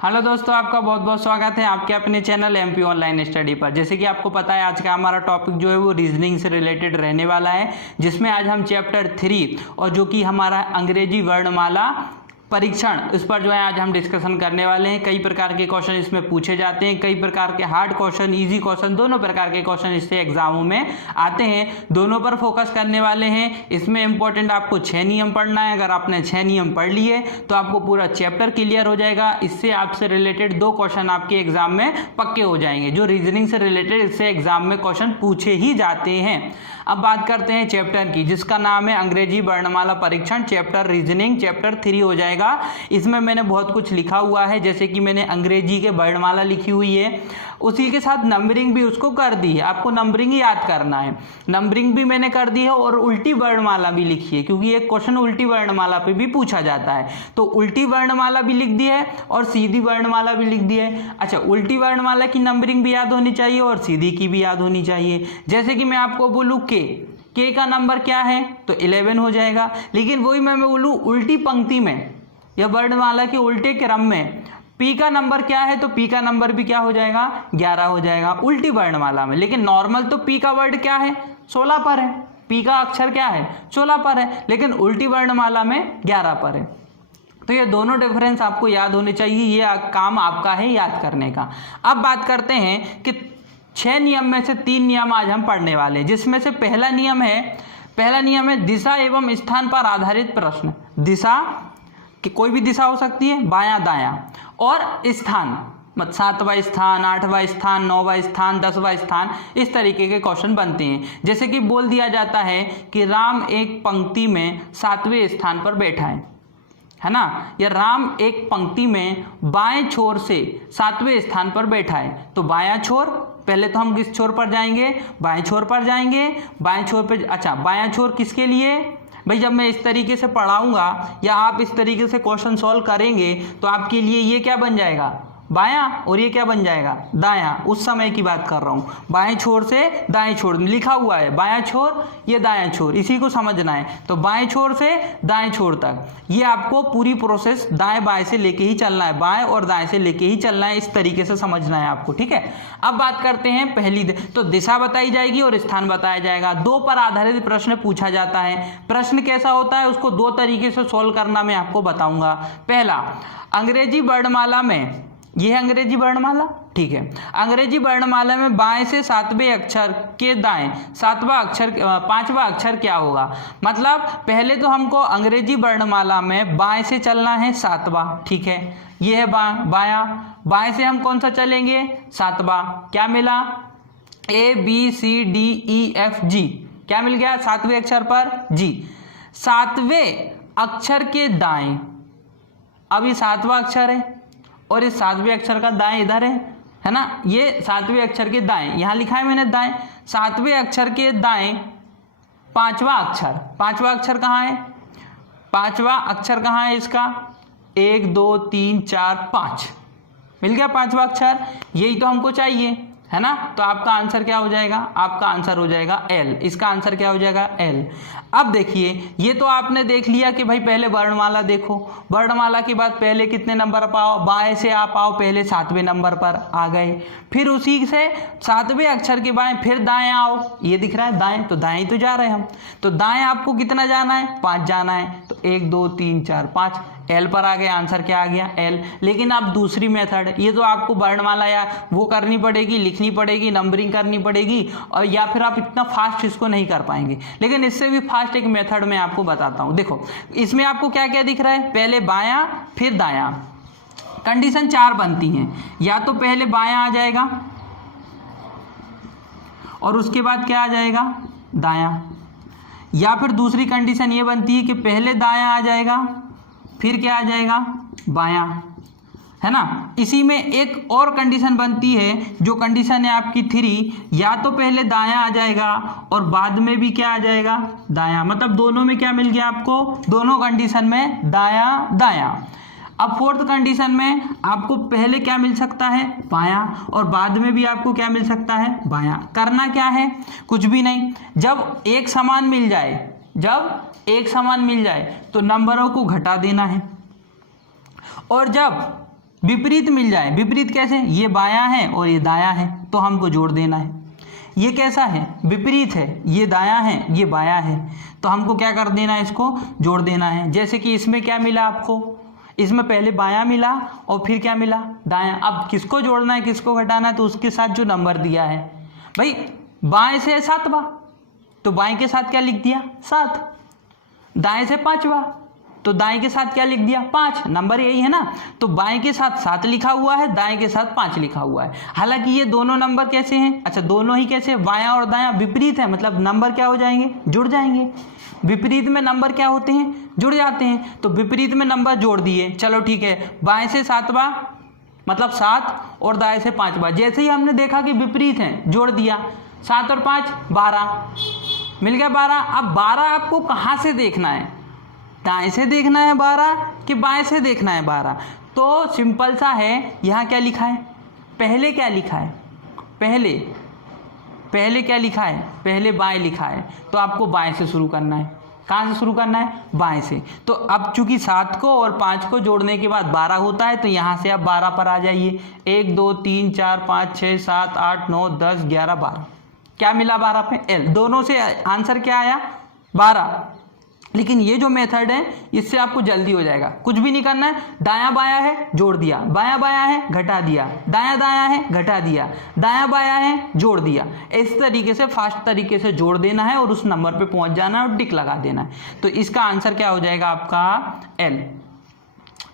Hello दोस्तों, आपका बहुत बहुत स्वागत है आपके अपने चैनल एमपी ऑनलाइन स्टडी पर। जैसे कि आपको पता है आज का हमारा टॉपिक जो है वो रीजनिंग से रिलेटेड रहने वाला है, जिसमें आज हम चैप्टर 3 और जो कि हमारा अंग्रेजी वर्णमाला परीक्षण, इस पर जो है आज हम डिस्कशन करने वाले हैं। कई प्रकार के क्वेश्चन इसमें पूछे जाते हैं, कई प्रकार के हार्ड क्वेश्चन, इजी क्वेश्चन, दोनों प्रकार के क्वेश्चन इससे एग्जामों में आते हैं। दोनों पर फोकस करने वाले हैं। इसमें इंपॉर्टेंट आपको 6 नियम पढ़ना है। अगर आपने 6 नियम पढ़ लिए तो आपको पूरा चैप्टर क्लियर हो जाएगा। इससे आपसे रिलेटेड 2 क्वेश्चन आपके एग्जाम में पक्के हो जाएंगे। जो रीजनिंग से रिलेटेड इससे एग्जाम में क्वेश्चन पूछे ही जाते हैं। अब बात करते हैं चैप्टर की, जिसका नाम है अंग्रेजी वर्णमाला परीक्षण। चैप्टर रीजनिंग चैप्टर 3 हो जाएगा। इसमें मैंने बहुत कुछ लिखा हुआ है, जैसे कि मैंने अंग्रेजी के वर्णमाला लिखी हुई है, उसी के साथ नंबरिंग भी उसको कर दी है। आपको नंबरिंग ही याद करना है। नंबरिंग भी मैंने कर दी है और उल्टी वर्णमाला भी लिखी है, क्योंकि एक क्वेश्चन उल्टी वर्णमाला पे भी पूछा जाता है। तो उल्टी वर्णमाला भी लिख दी है और सीधी वर्णमाला भी लिख दी है। अच्छा, उल्टी वर्णमाला की नंबरिंग भी याद होनी चाहिए और सीधी की भी याद होनी चाहिए। जैसे कि मैं आपको बोलूँ के का नंबर क्या है तो 11 हो जाएगा, लेकिन वही मैं बोलूँ उल्टी पंक्ति में या वर्णमाला के उल्टे क्रम में पी का नंबर क्या है तो पी का नंबर भी क्या हो जाएगा, 11 हो जाएगा उल्टी वर्णमाला में। लेकिन नॉर्मल तो पी का वर्ड क्या है, 16 पर है। पी का अक्षर क्या है, 16 पर है, लेकिन उल्टी वर्णमाला में 11 पर है। तो ये दोनों डिफरेंस आपको याद होने चाहिए। ये काम आपका है याद करने का। अब बात करते हैं कि 6 नियम में से 3 नियम आज हम पढ़ने वाले हैं, जिसमें से पहला नियम है दिशा एवं स्थान पर आधारित प्रश्न। दिशा कि कोई भी दिशा हो सकती है, बायां दायां, और स्थान, 7वां स्थान, 8वां स्थान, 9वां स्थान, 10वां स्थान, इस तरीके के क्वेश्चन बनते हैं। जैसे कि बोल दिया जाता है कि राम एक पंक्ति में 7वें स्थान पर बैठा है ना, या राम एक पंक्ति में बाएं छोर से 7वें स्थान पर बैठा है। तो बायां छोर, पहले तो हम किस छोर पर जाएंगे, बाएं छोर पर जाएंगे। बाएं छोर पे, अच्छा बायां छोर किसके लिए भाई, जब मैं इस तरीके से पढ़ाऊंगा या आप इस तरीके से क्वेश्चन सॉल्व करेंगे तो आपके लिए ये क्या बन जाएगा, बायां, और ये क्या बन जाएगा, दायां। उस समय की बात कर रहा हूं। बाएं छोर से दाएं छोर लिखा हुआ है, बायां छोर ये दायां छोर, इसी को समझना है। तो बाएं छोर से दाएं छोर तक ये आपको पूरी प्रोसेस दाएं बाएं से लेके ही चलना है, बाएं और दाएं से लेके ही चलना है, इस तरीके से समझना है आपको, ठीक है। अब बात करते हैं पहली, तो दिशा बताई जाएगी और स्थान बताया जाएगा। 2 पर आधारित प्रश्न पूछा जाता है। प्रश्न कैसा होता है उसको 2 तरीके से सॉल्व करना मैं आपको बताऊंगा। पहला, अंग्रेजी वर्णमाला में, यह है अंग्रेजी वर्णमाला, ठीक है। अंग्रेजी वर्णमाला में बाएं से 7वें अक्षर के दाएं 5वां अक्षर क्या होगा। मतलब पहले तो हमको अंग्रेजी वर्णमाला में बाएं से चलना है 7वां, ठीक है। यह है बायां, बाएं से हम कौन सा चलेंगे, 7वां। क्या मिला, ABCDEFG, क्या मिल गया 7वें अक्षर पर जी। 7वें अक्षर के दाएं, अभी 7वां अक्षर है और इस 7वें अक्षर का दाएं इधर है ना, ये 7वें अक्षर के दाएं, यहां लिखा है मैंने दाएं। 7वें अक्षर के दाएं 5वां अक्षर, 5वां अक्षर कहाँ है, 5वां अक्षर कहाँ है इसका, 1 2 3 4 5, मिल गया 5वां अक्षर। यही तो हमको चाहिए, है ना। तो आपका आंसर क्या हो जाएगा, आपका आंसर हो जाएगा L। इसका आंसर क्या हो जाएगा, L। अब देखिए, ये तो आपने देख लिया कि भाई पहले वर्णमाला देखो, वर्णमाला के बाद पहले कितने नंबर पर आओ, बाएं से आप आओ, पहले 7वें नंबर पर आ गए। फिर उसी से 7वें अक्षर के बाएं फिर दाएं आओ, ये दिख रहा है दाएं, तो दाएं तो जा रहे हैं हम। तो दाएं आपको कितना जाना है, 5 जाना है। तो 1 2 3 4 5, L पर आ गए, आंसर क्या आ गया, L। लेकिन अब दूसरी मेथड, ये तो आपको वर्णमाला या वो करनी पड़ेगी, लिखनी पड़ेगी, नंबरिंग करनी पड़ेगी, और या फिर आप इतना फास्ट इसको नहीं कर पाएंगे। लेकिन इससे भी फास्ट एक मेथड मैं आपको बताता हूं। देखो इसमें आपको क्या क्या दिख रहा है, पहले बायां फिर दायां। कंडीशन 4 बनती हैं, या तो पहले बायां आ जाएगा और उसके बाद क्या आ जाएगा, दायां, या फिर दूसरी कंडीशन ये बनती है कि पहले दायां आ जाएगा फिर क्या आ जाएगा, बायां, है ना। इसी में एक और कंडीशन बनती है, जो कंडीशन है आपकी 3, या तो पहले दायां आ जाएगा और बाद में भी क्या आ जाएगा, दायां। मतलब दोनों में क्या मिल गया आपको, दोनों कंडीशन में दायां दायां। अब 4th कंडीशन में आपको पहले क्या मिल सकता है, बायां, और बाद में भी आपको क्या मिल सकता है, बायां। करना क्या है, कुछ भी नहीं। जब एक समान मिल जाए तो नंबरों को घटा देना है, और जब विपरीत मिल जाए। विपरीत कैसे, ये बायां है और ये दायां है तो हमको जोड़ देना है। ये कैसा है, विपरीत है, ये दायां है ये बायां है तो हमको क्या कर देना है, इसको जोड़ देना है। जैसे कि इसमें क्या मिला आपको, इसमें पहले बायां मिला और फिर क्या मिला, दायां। अब किसको जोड़ना है किसको घटाना है, तो उसके साथ जो नंबर दिया है, भाई बाएं से 7वां तो बाएं के साथ क्या लिख दिया 7, दाएं से 5वां तो दाएं के साथ क्या लिख दिया 5, नंबर यही है ना। तो बाएं के साथ 7 लिखा हुआ है, दाएं के साथ 5 लिखा हुआ है। हालांकि ये दोनों नंबर कैसे हैं, अच्छा दोनों ही कैसे, बायां और दायां विपरीत है, मतलब नंबर क्या हो जाएंगे, जुड़ जाएंगे। विपरीत में नंबर क्या होते हैं, जुड़ जाते हैं। तो विपरीत में नंबर जोड़ दिए, चलो ठीक है। बाएं से 7वां मतलब 7 और दाएं से 5वां, जैसे ही हमने देखा कि विपरीत हैं जोड़ दिया, 7 और 5 12, मिल गया 12। अब 12 आपको कहाँ से देखना है, दाएं से देखना है 12 कि बाएं से देखना है 12। तो सिंपल सा है, यहाँ क्या लिखा है, पहले क्या लिखा है, पहले क्या लिखा है, पहले बाएं लिखा है तो आपको बाएं से शुरू करना है। कहाँ से शुरू करना है, बाएं से। तो अब चूंकि 7 को और 5 को जोड़ने के बाद 12 होता है तो यहाँ से आप 12 पर आ जाइए। 1 2 3 4 5 6 7 8 9 10 11 12, क्या मिला 12 पे, एल। दोनों से आंसर क्या आया 12। लेकिन ये जो मेथड है इससे आपको जल्दी हो जाएगा, कुछ भी नहीं करना है। दायां बायां है जोड़ दिया, बायां बायां है घटा दिया, दायां दायां है घटा दिया, दायां बायां है जोड़ दिया। इस तरीके से फास्ट तरीके से जोड़ देना है और उस नंबर पे पहुंच जाना है और टिक लगा देना है। तो इसका आंसर क्या हो जाएगा आपका एल।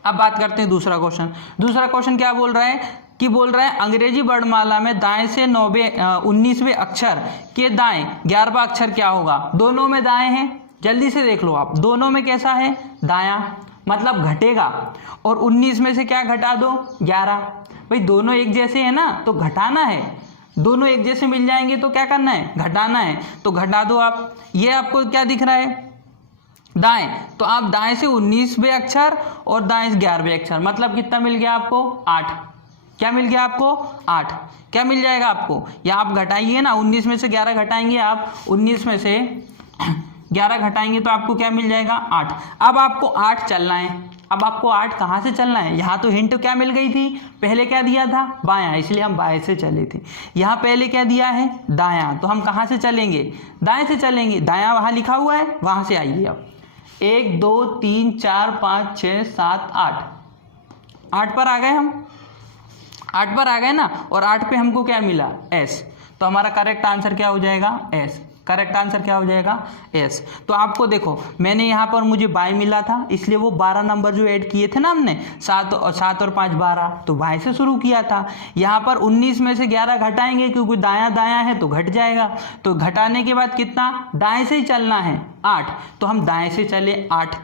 अब बात करते हैं दूसरा क्वेश्चन। दूसरा क्वेश्चन क्या बोल रहा है कि बोल रहा है अंग्रेजी वर्णमाला में दाएं से 19वें अक्षर के दाएं 11वां अक्षर क्या होगा। दोनों में दाएं हैं, जल्दी से देख लो आप, दोनों में कैसा है दायां, मतलब घटेगा। और 19 में से क्या घटा दो 11, भाई दोनों एक जैसे हैं ना तो घटाना है, दोनों एक जैसे मिल जाएंगे तो क्या करना है, घटाना है। तो घटा दो आप, ये आपको क्या दिख रहा है दाएं, तो आप दाएं से 19वें अक्षर और दाएं से 11वें अक्षर, मतलब कितना मिल गया आपको 8। क्या मिल गया आपको 8, क्या मिल जाएगा आपको, या आप घटाइए ना, 19 में से 11 घटाएंगे आप, 19 में से 11 घटाएंगे तो आपको क्या मिल जाएगा 8। अब आपको 8 चलना है। अब आपको 8 कहाँ से चलना है, यहाँ तो हिंट क्या मिल गई थी, पहले क्या दिया था बायां, इसलिए हम बाएं से चले थे। यहाँ पहले क्या दिया है दायां, तो हम कहाँ से चलेंगे, दाएं से चलेंगे। दायां वहाँ लिखा हुआ है, वहाँ से आइए अब। 1 2 3 4 5 6 7 8, 8 पर आ गए हम, 8 पर आ गए ना। और 8 पे हमको क्या मिला एस, तो हमारा करेक्ट आंसर क्या हो जाएगा एस। करेक्ट आंसर क्या हो जाएगा एस। तो आपको देखो मैंने यहाँ पर मुझे बाय मिला था, इसलिए वो 12 नंबर जो ऐड किए थे ना हमने, 7 और 5 12, तो बाय से शुरू किया था। यहाँ पर 19 में से 11 घटाएंगे क्योंकि दायां दायां है तो घट जाएगा। तो घटाने के बाद कितना, दाएं से ही चलना है 8, तो हम दाएं से चले 8।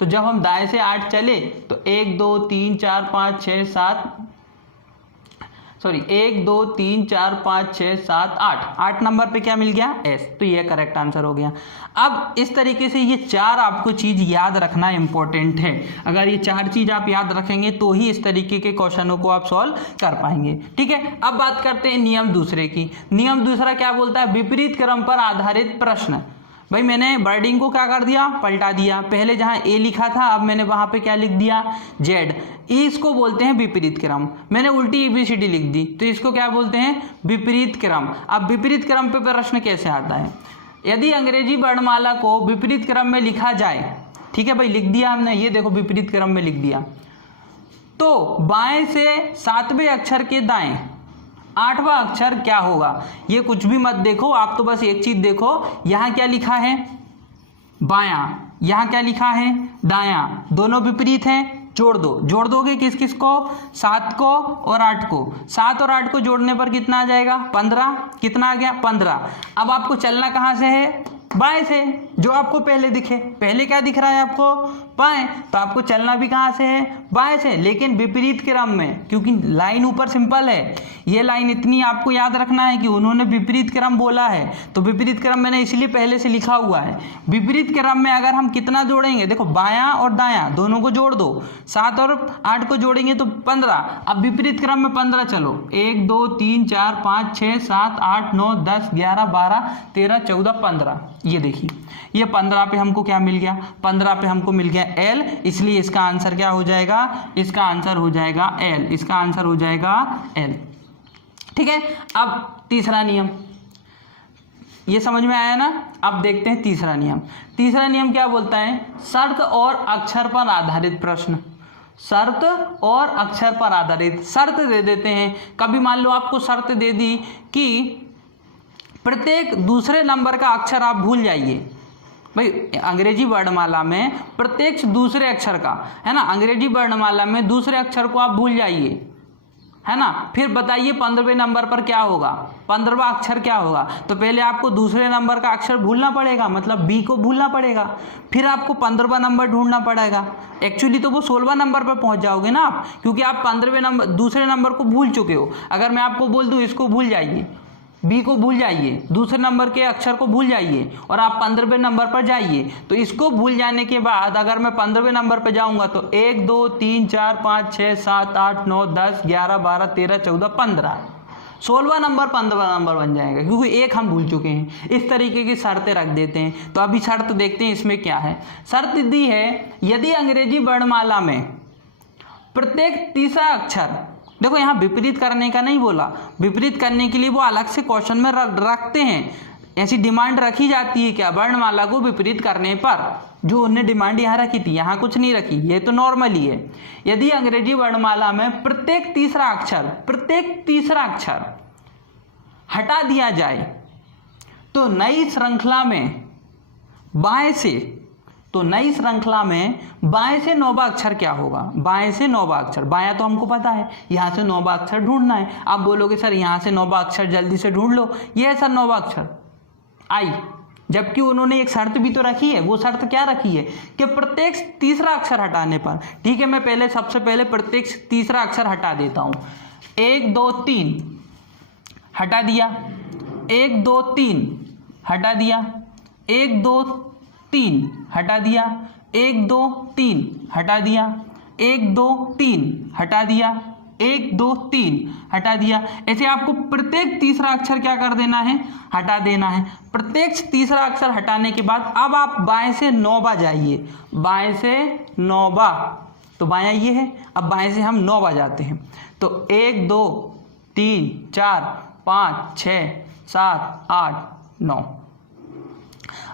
तो जब हम दाएं से 8 चले तो 1 2 3 4 5 6 7 1 2 3 4 5 6 7 8 नंबर पे क्या मिल गया एस। तो ये करेक्ट आंसर हो गया। अब इस तरीके से ये 4 आपको चीज याद रखना इंपॉर्टेंट है। अगर ये 4 चीज आप याद रखेंगे तो ही इस तरीके के क्वेश्चनों को आप सॉल्व कर पाएंगे। ठीक है, अब बात करते हैं नियम दूसरे की। नियम दूसरा क्या बोलता है, विपरीत क्रम पर आधारित प्रश्न। भाई मैंने वर्डिंग को क्या कर दिया, पलटा दिया। पहले जहाँ ए लिखा था अब मैंने वहाँ पे क्या लिख दिया जेड। इसको बोलते हैं विपरीत क्रम। मैंने उल्टी एबीसीडी लिख दी तो इसको क्या बोलते हैं विपरीत क्रम। अब विपरीत क्रम पे प्रश्न कैसे आता है, यदि अंग्रेजी वर्णमाला को विपरीत क्रम में लिखा जाए, ठीक है भाई लिख दिया हमने, ये देखो विपरीत क्रम में लिख दिया, तो बाएं से 7वें अक्षर के दाएं 8वां अक्षर क्या होगा। ये कुछ भी मत देखो, आप तो बस एक चीज देखो, यहाँ क्या लिखा है बायां, यहाँ क्या लिखा है दायां, दोनों विपरीत हैं। जोड़ दो, जोड़ दोगे किस किस को, 7 को और 8 को। 7 और 8 को जोड़ने पर कितना आ जाएगा 15, कितना आ गया 15। अब आपको चलना कहाँ से है, बाएं से, जो आपको पहले दिखे। पहले क्या दिख रहा है आपको बाएं, तो आपको चलना भी कहाँ से है बाएं से, लेकिन विपरीत क्रम में, क्योंकि लाइन ऊपर सिंपल है। ये लाइन इतनी आपको याद रखना है कि उन्होंने विपरीत क्रम बोला है, तो विपरीत क्रम मैंने इसलिए पहले से लिखा हुआ है। विपरीत क्रम में अगर हम कितना जोड़ेंगे, देखो बायां और दायां दोनों को जोड़ दो, 7 और 8 को जोड़ेंगे तो 15। अब विपरीत क्रम में 15 चलो, 1 2 3 4 5 6 7 8 9 10 11 12 13 14 15। ये देखिए ये 15 पे हमको क्या मिल गया, 15 पे हमको मिल गया L, इसलिए इसका आंसर क्या हो जाएगा, इसका आंसर हो जाएगा L, इसका आंसर हो जाएगा L। ठीक है, अब तीसरा नियम, ये समझ में आया ना। अब देखते हैं तीसरा नियम। तीसरा नियम क्या बोलता है, शर्त और अक्षर पर आधारित प्रश्न। शर्त और अक्षर पर आधारित, शर्त दे देते हैं। कभी मान लो आपको शर्त दे दी कि प्रत्येक दूसरे नंबर का अक्षर आप भूल जाइए। भाई अंग्रेजी वर्णमाला में प्रत्येक दूसरे अक्षर का, है ना, अंग्रेजी वर्णमाला में दूसरे अक्षर को आप भूल जाइए, है ना। फिर बताइए 15वें नंबर पर क्या होगा, 15वां अक्षर क्या होगा। तो पहले आपको दूसरे नंबर का अक्षर भूलना पड़ेगा, मतलब बी को भूलना पड़ेगा, फिर आपको 15वां नंबर ढूंढना पड़ेगा। एक्चुअली तो वो 16वां नंबर पर पहुंच जाओगे ना आप, क्योंकि आप 15वें नंबर दूसरे नंबर को भूल चुके हो। अगर मैं आपको बोल दूं इसको भूल जाइए, बी को भूल जाइए, दूसरे नंबर के अक्षर को भूल जाइए और आप 15वें नंबर पर जाइए, तो इसको भूल जाने के बाद अगर मैं 15वें नंबर पर जाऊंगा तो 1 2 3 4 5 6 7 8 9 10 11 12 13 14 15, 16वां नंबर 15वां नंबर बन जाएगा, क्योंकि एक हम भूल चुके हैं। इस तरीके की शर्तें रख देते हैं। तो अभी शर्त देखते हैं इसमें क्या है। शर्त दी है, यदि अंग्रेजी वर्णमाला में प्रत्येक तीसरा अक्षर, देखो यहाँ विपरीत करने का नहीं बोला, विपरीत करने के लिए वो अलग से क्वेश्चन में रखते हैं, ऐसी डिमांड रखी जाती है क्या, वर्णमाला को विपरीत करने पर, जो उन्होंने डिमांड यहाँ रखी थी, यहाँ कुछ नहीं रखी, ये तो नॉर्मली है। यदि अंग्रेजी वर्णमाला में प्रत्येक तीसरा अक्षर हटा दिया जाए तो नई श्रृंखला में बाएं से 9वां अक्षर क्या होगा, बाएं से 9वां अक्षर, बायां तो हमको पता है, यहाँ से 9वां अक्षर ढूंढना है। आप बोलोगे सर यहाँ से 9वां अक्षर जल्दी से ढूंढ लो, ये है सर 9वां अक्षर आई, जबकि उन्होंने एक शर्त भी तो रखी है। वो शर्त क्या रखी है कि प्रत्येक तीसरा अक्षर हटाने पर, ठीक है, मैं सबसे पहले प्रत्येक तीसरा अक्षर हटा देता हूँ। 1 2 3 हटा दिया, 1 2 3 हटा दिया, 1 2 3 हटा दिया, 1 2 3 हटा दिया, 1 2 3 हटा दिया, 1 2 3 हटा दिया। ऐसे आपको प्रत्येक तीसरा अक्षर क्या कर देना है, हटा देना है। प्रत्येक तीसरा अक्षर हटाने के बाद अब आप बाएं से 9वां जाइए, बाएं से 9वां, तो बायां ये है, अब बाएं से हम 9वां जाते हैं। तो 1 2 3 4 5 6 7 8 9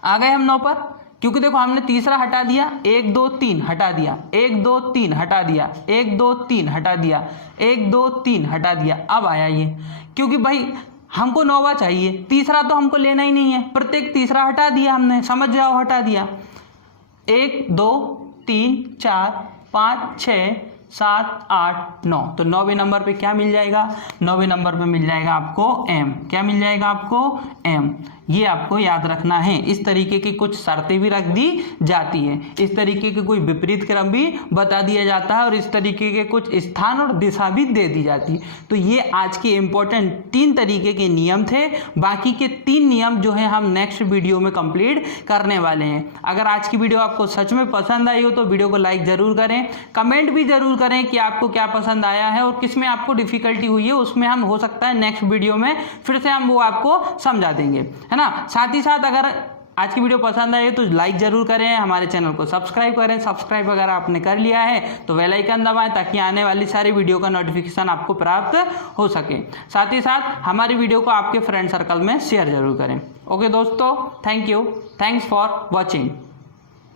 आ गए हम 9 पर, क्योंकि देखो हमने तीसरा हटा दिया, 1 2 3 हटा दिया, 1 2 3 हटा दिया, 1 2 3 हटा दिया, 1 2 3 हटा दिया। अब आया ये, क्योंकि भाई हमको 9वां चाहिए, तीसरा तो हमको लेना ही नहीं है, प्रत्येक तीसरा हटा दिया हमने, समझ जाओ हटा दिया। 1 2 3 4 5 6 7 8 9, तो 9वें नंबर पे क्या मिल जाएगा, 9वें नंबर पे मिल जाएगा आपको M। क्या मिल जाएगा आपको M, ये आपको याद रखना है। इस तरीके की कुछ शर्तें भी रख दी जाती हैं, इस तरीके के कोई विपरीत क्रम भी बता दिया जाता है और इस तरीके के कुछ स्थान और दिशा भी दे दी जाती है। तो ये आज के इम्पोर्टेंट 3 तरीके के नियम थे। बाकी के 3 नियम जो है हम नेक्स्ट वीडियो में कंप्लीट करने वाले हैं। अगर आज की वीडियो आपको सच में पसंद आई हो तो वीडियो को लाइक ज़रूर करें, कमेंट भी ज़रूर करें कि आपको क्या पसंद आया है और किस में आपको डिफिकल्टी हुई है, उसमें हम हो सकता है नेक्स्ट वीडियो में फिर से हम वो आपको समझा देंगे, है ना। साथ ही साथ अगर आज की वीडियो पसंद आए तो लाइक जरूर करें, हमारे चैनल को सब्सक्राइब करें। सब्सक्राइब अगर आपने कर लिया है तो बेल आइकन दबाएं ताकि आने वाली सारी वीडियो का नोटिफिकेशन आपको प्राप्त हो सके। साथ ही साथ हमारी वीडियो को आपके फ्रेंड सर्कल में शेयर जरूर करें। ओके दोस्तों, thank you, thanks for watching.